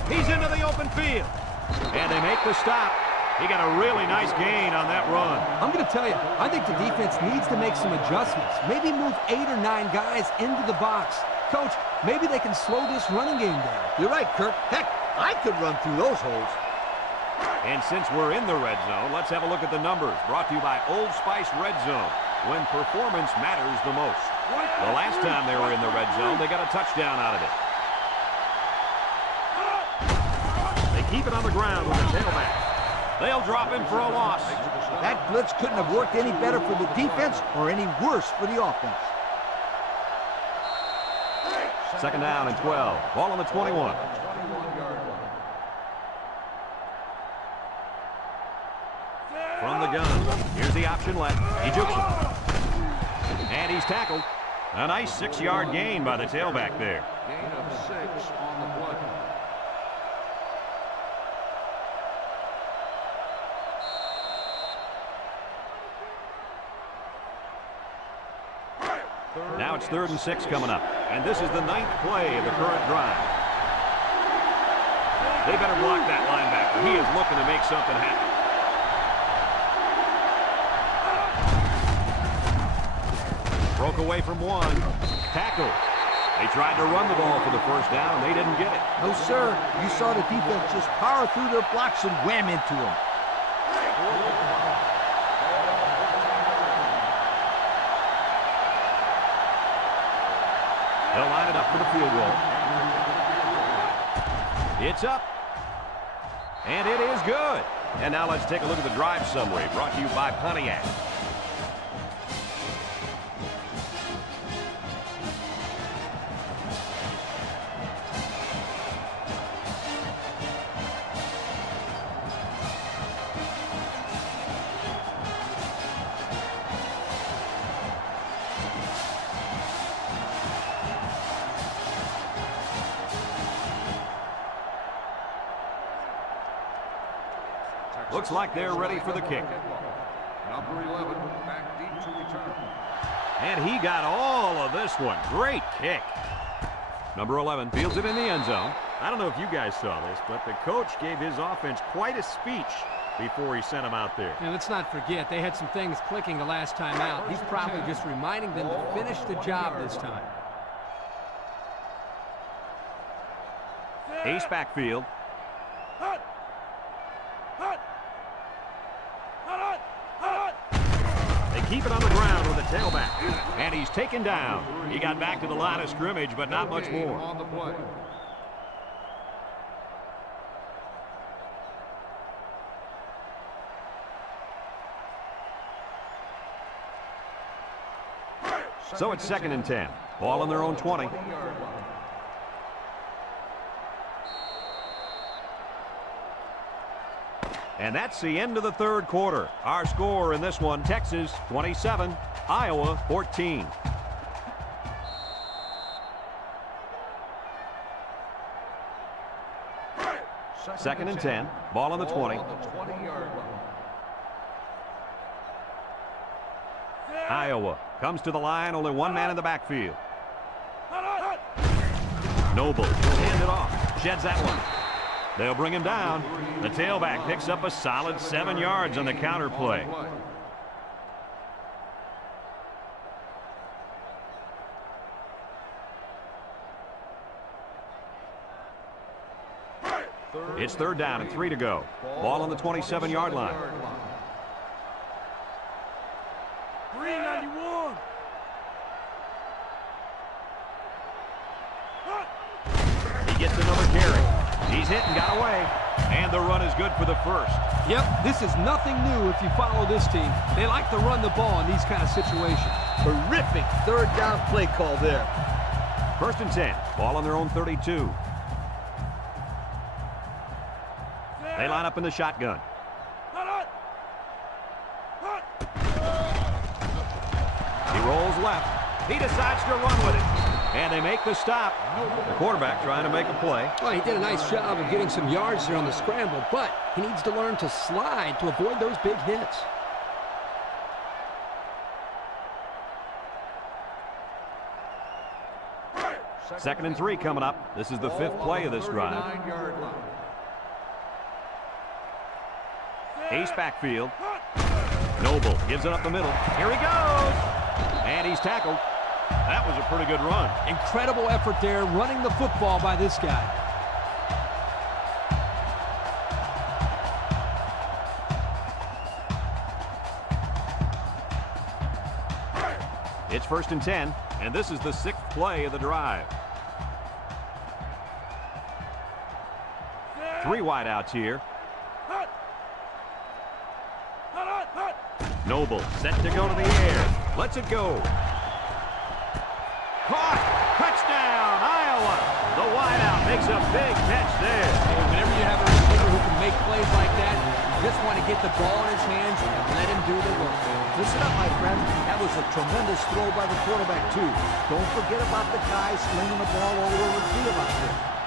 He's into the open field. And they make the stop. He got a really nice gain on that run. I'm going to tell you, I think the defense needs to make some adjustments. Maybe move 8 or 9 guys into the box. Coach, maybe they can slow this running game down. You're right, Kirk. Heck, I could run through those holes. And since we're in the red zone, let's have a look at the numbers. Brought to you by Old Spice Red Zone, when performance matters the most. The last time they were in the red zone, they got a touchdown out of it. They keep it on the ground with the tailback. They'll drop him for a loss. That blitz couldn't have worked any better for the defense or any worse for the offense. Second down and 12. Ball on the 21. From the gun. Here's the option left. He jukes him. And he's tackled. A nice 6-yard gain by the tailback there. Gain of 6 on the play. Now it's 3rd and 6 coming up. And this is the 9th play of the current drive. They better block that linebacker. He is looking to make something happen. Broke away from one. Tackle. They tried to run the ball for the first down, and they didn't get it. No, sir. You saw the defense just power through their blocks and wham into them. They'll line it up for the field goal. It's up. And it is good. And now let's take a look at the drive summary brought to you by Pontiac. Looks like they're ready for the kick. Number 11, back deep to return. And he got all of this one. Great kick. Number 11 fields it in the end zone. I don't know if you guys saw this, but the coach gave his offense quite a speech before he sent them out there. And let's not forget, they had some things clicking the last time out. He's probably just reminding them to finish the job this time. Ace backfield. They keep it on the ground with a tailback. And he's taken down. He got back to the line of scrimmage, but not much more. On the play. So it's 2nd and 10. Ball on their own 20. And that's the end of the third quarter. Our score in this one, Texas 27, Iowa 14. Second and 10. Ball on the 20. Iowa comes to the line, only one man in the backfield. Noble will hand it off. Sheds that one. They'll bring him down. The tailback picks up a solid 7 yards on the counter play. It's 3rd down and 3 to go. Ball on the 27-yard line. 391. He gets another carry. He's hit and got away. And the run is good for the first. Yep, this is nothing new if you follow this team. They like to run the ball in these kind of situations. Terrific 3rd down play call there. 1st and 10. Ball on their own 32. They line up in the shotgun. He rolls left. He decides to run with it. And they make the stop. The quarterback trying to make a play. Well, he did a nice job of getting some yards there on the scramble, but he needs to learn to slide to avoid those big hits. Second and 3 coming up. This is the 5th play of this drive. Ace backfield. Noble gives it up the middle. Here he goes. And he's tackled. That was a pretty good run. Incredible effort there, running the football by this guy. It's 1st and 10, and this is the 6th play of the drive. 3 wideouts here. Noble set to go to the air. Lets it go. Caught. Touchdown, Iowa. The wideout makes a big catch there. Hey, whenever you have a receiver who can make plays like that, you just want to get the ball in his hands and let him do the work. Listen up, my friend. That was a tremendous throw by the quarterback, too. Don't forget about the guy slinging the ball all over the field out there.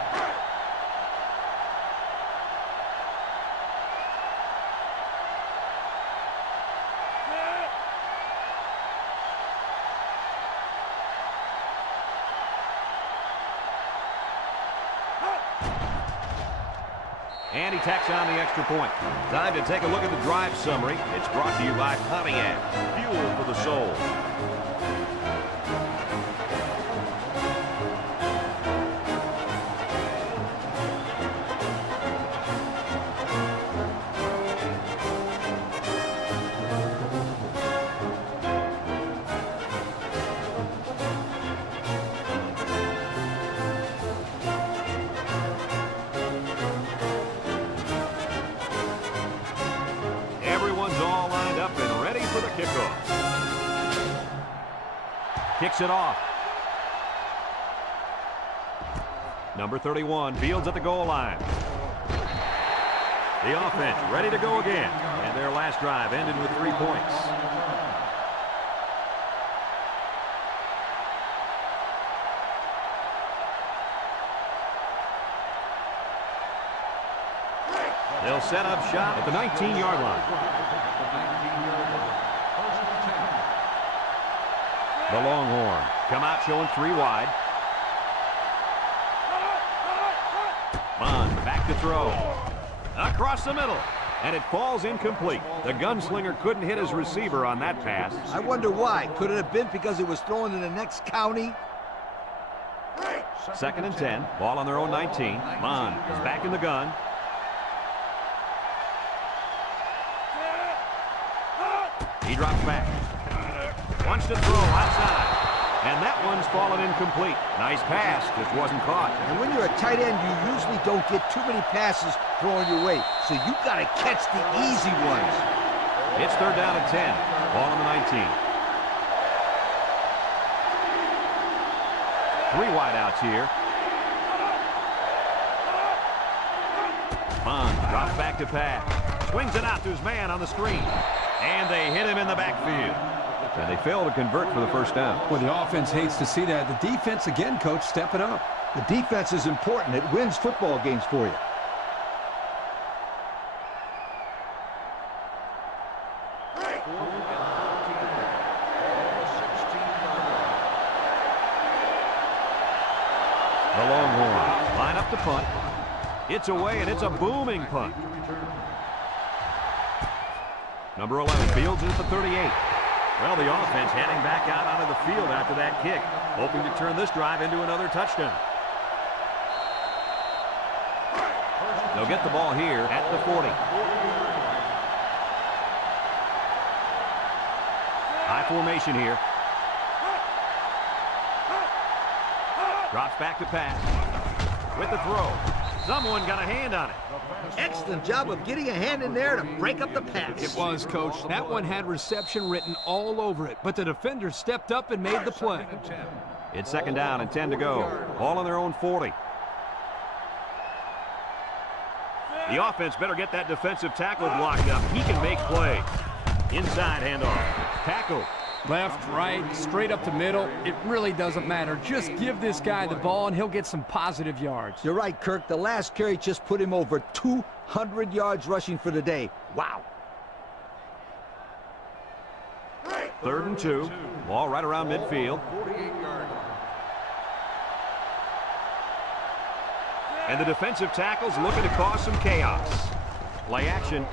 And he tacks on the extra point. Time to take a look at the drive summary. It's brought to you by Pontiac. Fuel for the soul. Everyone's all lined up and ready for the kickoff. Kicks it off. Number 31 fields at the goal line. The offense ready to go again. And their last drive ended with 3 points. They'll set up shop at the 19-yard line. The Longhorns come out showing 3 wide. Bond back to throw. Across the middle. And it falls incomplete. The gunslinger couldn't hit his receiver on that pass. I wonder why. Could it have been because it was thrown in the next county? 2nd and 10. Ball on their own 19. Bond is back in the gun. He drops back. Wants to throw outside. And that one's fallen incomplete. Nice pass, just wasn't caught. And when you're a tight end, you usually don't get too many passes thrown your way. So you got to catch the easy ones. It's 3rd down and 10. Ball on the 19. 3 wideouts here. Bond drops back to pass. Swings it out to his man on the screen. And they hit him in the backfield. And they fail to convert for the first down. Well, the offense hates to see that. The defense, again, Coach, stepping up. The defense is important. It wins football games for you. The Longhorns line up to punt. It's away, and it's a booming punt. Number 11 fields it at the 38. Well, the offense heading back out onto the field after that kick, hoping to turn this drive into another touchdown. They'll get the ball here at the 40. High formation here. Drops back to pass. With the throw. Someone got a hand on it. Excellent job of getting a hand in there to break up the pass. It was, Coach. That one had reception written all over it, but the defender stepped up and made the play. It's 2nd down and 10 to go. Ball on their own 40. The offense better get that defensive tackle blocked up. He can make plays. Inside handoff. Tackle. Left, right, straight up the middle. It really doesn't matter. Just give this guy the ball, and he'll get some positive yards. You're right, Kirk. The last carry just put him over 200 yards rushing for the day. Wow. 3rd and 2. Ball right around midfield. And the defensive tackle's looking to cause some chaos. Play action.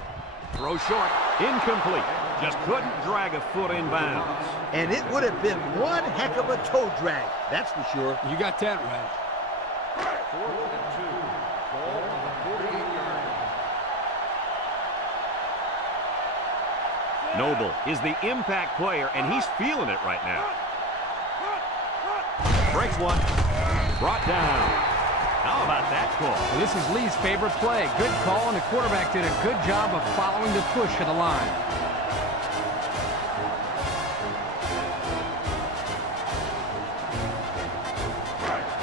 Throw short. Incomplete. Just couldn't drag a foot inbounds. And it would have been one heck of a toe drag, that's for sure. You got that right. 4th and 2. Ball on the 48-yard line. Noble is the impact player, and he's feeling it right now. Breaks one. Brought down. How about that call? Well, this is Lee's favorite play. Good call, and the quarterback did a good job of following the push of the line.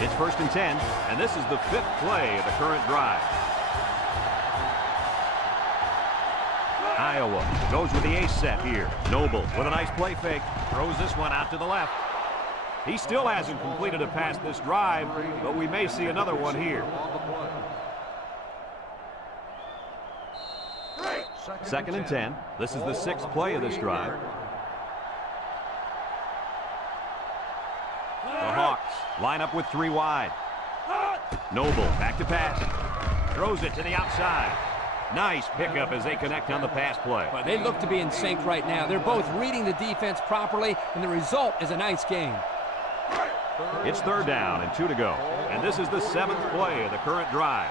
It's 1st and 10, and this is the 5th play of the current drive. Iowa goes with the ace set here. Noble with a nice play fake. Throws this one out to the left. He still hasn't completed a pass this drive, but we may see another one here. 2nd and 10. This is the 6th play of this drive. The Hawks line up with 3 wide. Noble back to pass. Throws it to the outside. Nice pickup as they connect on the pass play. But they look to be in sync right now. They're both reading the defense properly, and the result is a nice game. It's 3rd down and 2 to go. And this is the 7th play of the current drive.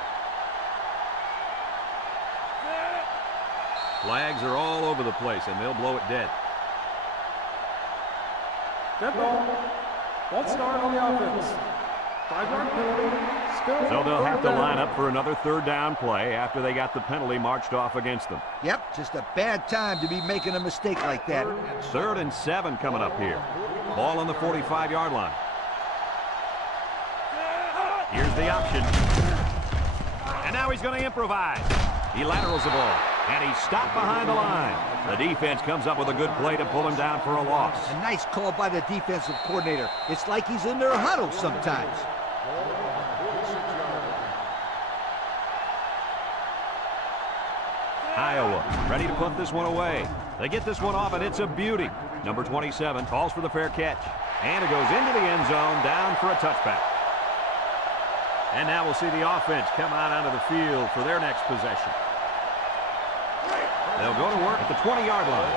Flags are all over the place, and they'll blow it dead. Dead ball. False start on the offense. 5-yard penalty. So they'll have to line up for another third down play after they got the penalty marched off against them. Yep, just a bad time to be making a mistake like that. 3rd and 7 coming up here. Ball on the 45-yard line. Here's the option. And now he's going to improvise. He laterals the ball, and he's stopped behind the line. The defense comes up with a good play to pull him down for a loss. A nice call by the defensive coordinator. It's like he's in their huddle sometimes. Iowa ready to punt this one away. They get this one off, and it's a beauty. Number 27 calls for the fair catch. And it goes into the end zone, down for a touchback. And now we'll see the offense come out onto the field for their next possession. They'll go to work at the 20-yard line.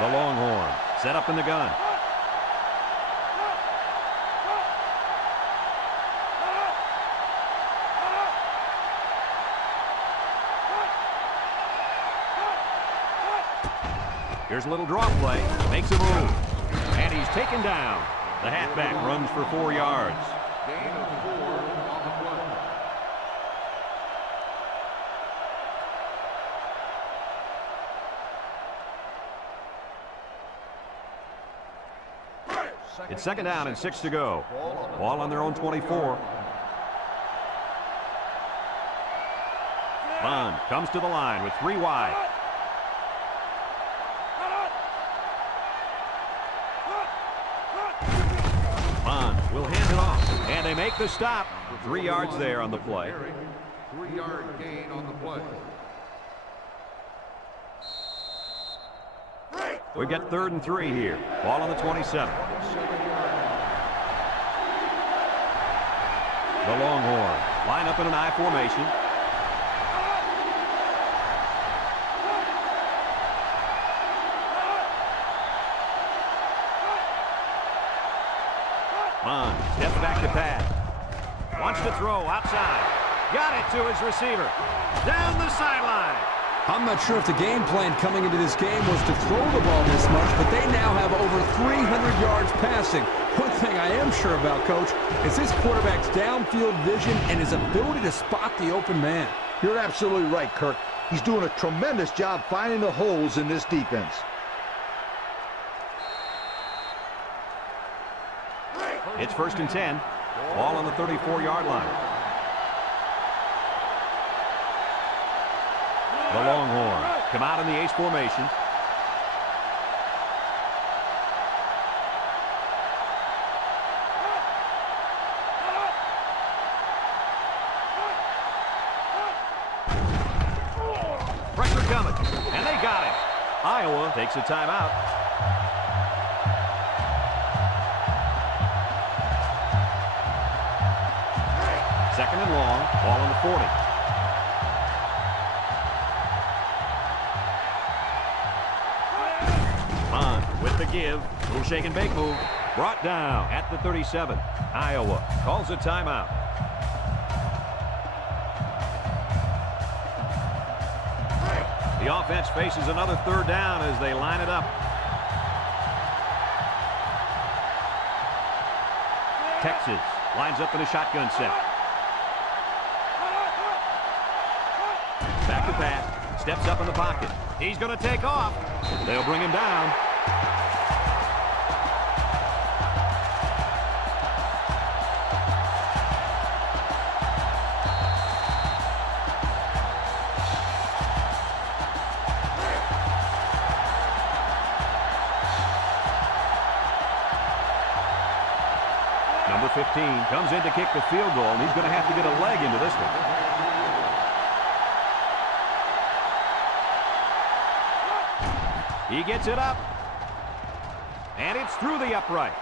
The Longhorn set up in the gun. Here's a little draw play. Makes a move. And he's taken down. The halfback runs for 4 yards. Gain of 4 on the play. It's 2nd down and 6 to go. Ball on their own 24. Bond comes to the line with 3 wide. Bond will hand it off. And they make the stop. 3 yards there on the play. 3-yard gain on the play. We've got 3rd and 3 here. Ball on the 27. The Longhorn line up in an I formation. Bond steps back to pass. Wants to throw outside. Got it to his receiver. Down the sideline. I'm not sure if the game plan coming into this game was to throw the ball this much, but they now have over 300 yards passing. One thing I am sure about, Coach, is this quarterback's downfield vision and his ability to spot the open man. You're absolutely right, Kirk. He's doing a tremendous job finding the holes in this defense. It's 1st and 10. Ball on the 34-yard line. The Longhorn come out in the ace formation. Pressure coming, and they got it. Iowa takes a timeout. Second and long, ball on the 40. Bond with the give, little shake and bake move, brought down at the 37. Iowa calls a timeout. The offense faces another 3rd down as they line it up. Texas lines up in a shotgun set. Back to pass. Steps up in the pocket. He's going to take off. They'll bring him down. Number 15 comes in to kick the field goal, and he's going to have to get a leg into this one. He gets it up. And it's through the uprights.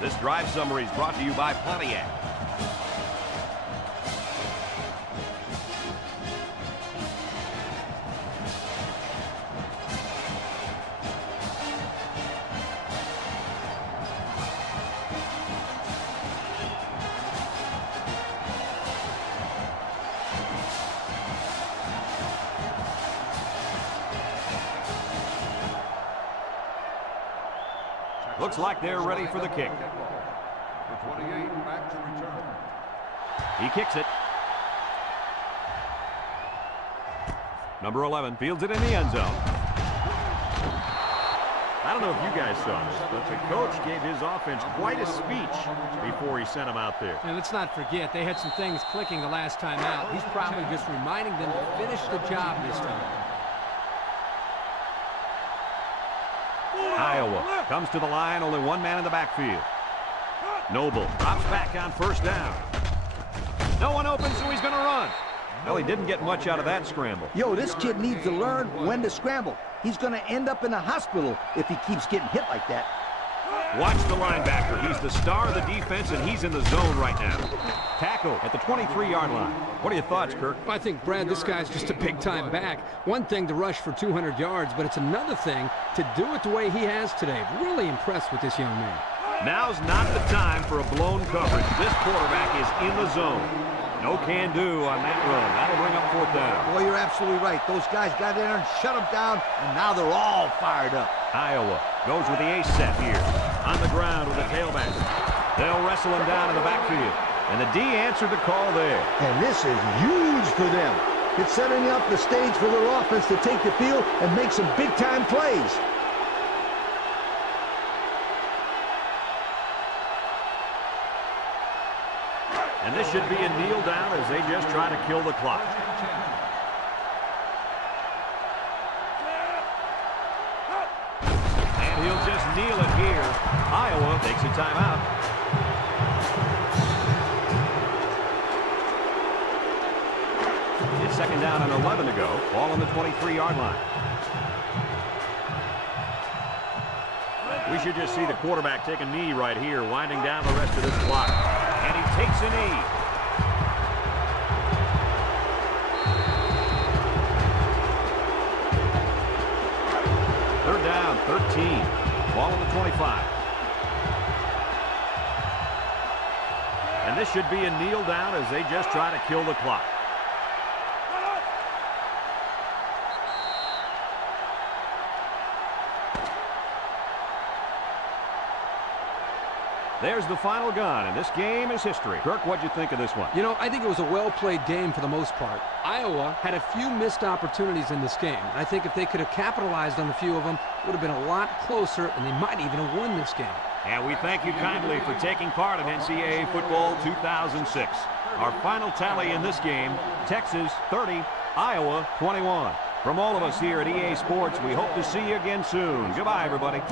This drive summary is brought to you by Pontiac. Looks like they're ready for the kick. The 28 back to return. He kicks it. Number 11 fields it in the end zone. I don't know if you guys saw this, but the coach gave his offense quite a speech before he sent them out there. And let's not forget, they had some things clicking the last time out. He's probably just reminding them to finish the job this time. Iowa comes to the line, only one man in the backfield. Noble drops back on first down. No one open, so he's going to run. Well, he didn't get much out of that scramble. Yo, this kid needs to learn when to scramble. He's going to end up in a hospital if he keeps getting hit like that. Watch the linebacker. He's the star of the defense, and he's in the zone right now. Tackle at the 23-yard line. What are your thoughts, Kirk? I think, Brad, this guy's just a big-time back. One thing to rush for 200 yards, but it's another thing to do it the way he has today. Really impressed with this young man. Now's not the time for a blown coverage. This quarterback is in the zone. No can-do on that run. That'll bring up fourth down. Boy, you're absolutely right. Those guys got in there and shut them down, and now they're all fired up. Iowa goes with the ace set here. On the ground with the tailback. They'll wrestle him down in the backfield. And the D answered the call there. And this is huge for them. It's setting up the stage for their offense to take the field and make some big-time plays. And this should be a kneel down as they just try to kill the clock. And he'll just kneel it here. Iowa takes a timeout. It's second down and 11 to go. Ball on the 23-yard line. We should just see the quarterback take a knee right here, winding down the rest of this clock. And he takes a knee. Third down, 13. Ball on the 25. And this should be a kneel down as they just try to kill the clock. There's the final gun, and this game is history. Kirk, what'd you think of this one? You know, I think it was a well-played game for the most part. Iowa had a few missed opportunities in this game. I think if they could have capitalized on a few of them, it would have been a lot closer, and they might even have won this game. And we thank you kindly for taking part in NCAA Football 2006. Our final tally in this game, Texas 30, Iowa 21. From all of us here at EA Sports, we hope to see you again soon. Goodbye, everybody.